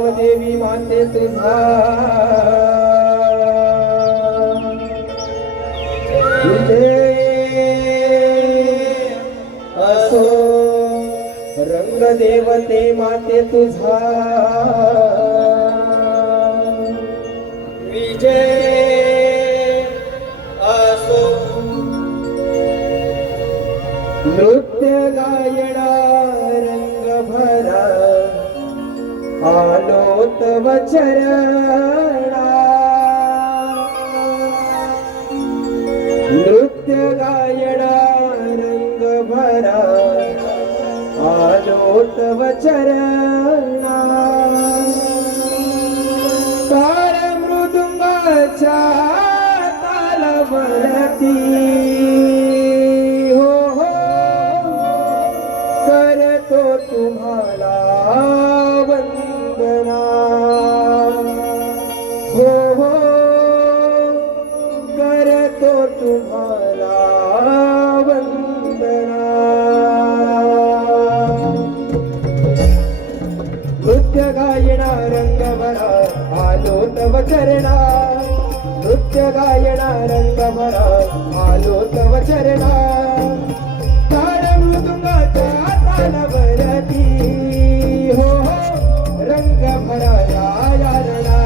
देवी माते तुझा असो रंग देवते माते तुझा. विजय असो नृत्य गायणा रंग भरा आलो तव चरणा नृत्य गायना रंग भरा आलो तव चरणा तव चरणा नृत्य गायना रंगभरा आलो तव चरणा ताळ मृदुंगाच्या तालावरती हो हो रंग भरा यारणा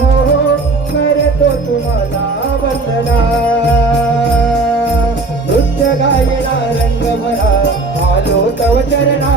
हो हो करतो तुम्हाला वंदना. नृत्य गायना रंग आलो तव चरणा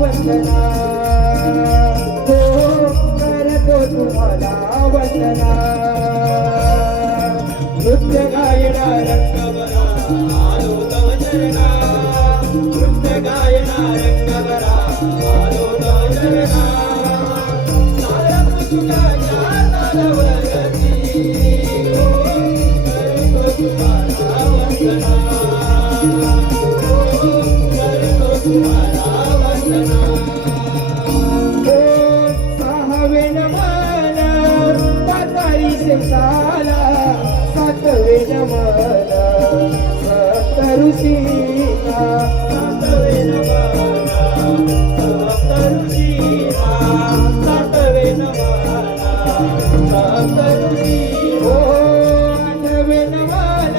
वंदना हो करतो तुम्हाला वंदना नृत्य गायना रंगवरा आलो तव चरणा नृत्य गायना रंगवरा आलो तव चरणा पातारी शेताला सातवे नमन सप्त ऋषीला सातवे नमन ऋषीला सातवे ऋषी. हो आठवे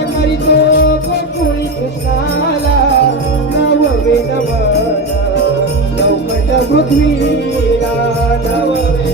करीतो गोकुळी कृष्णाला. नववे पृथ्वीला. नववे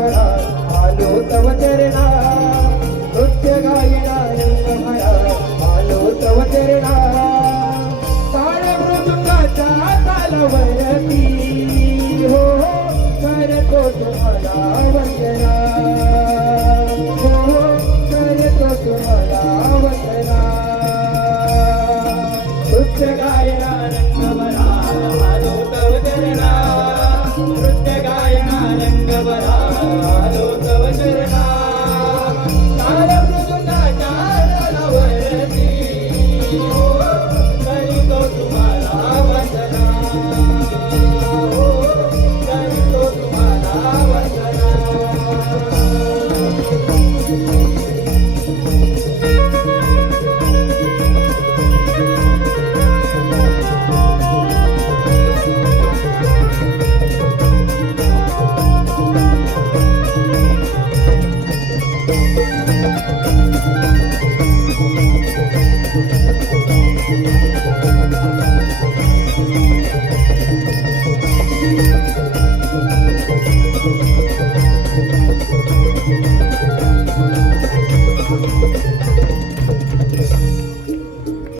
आलो तव चरणा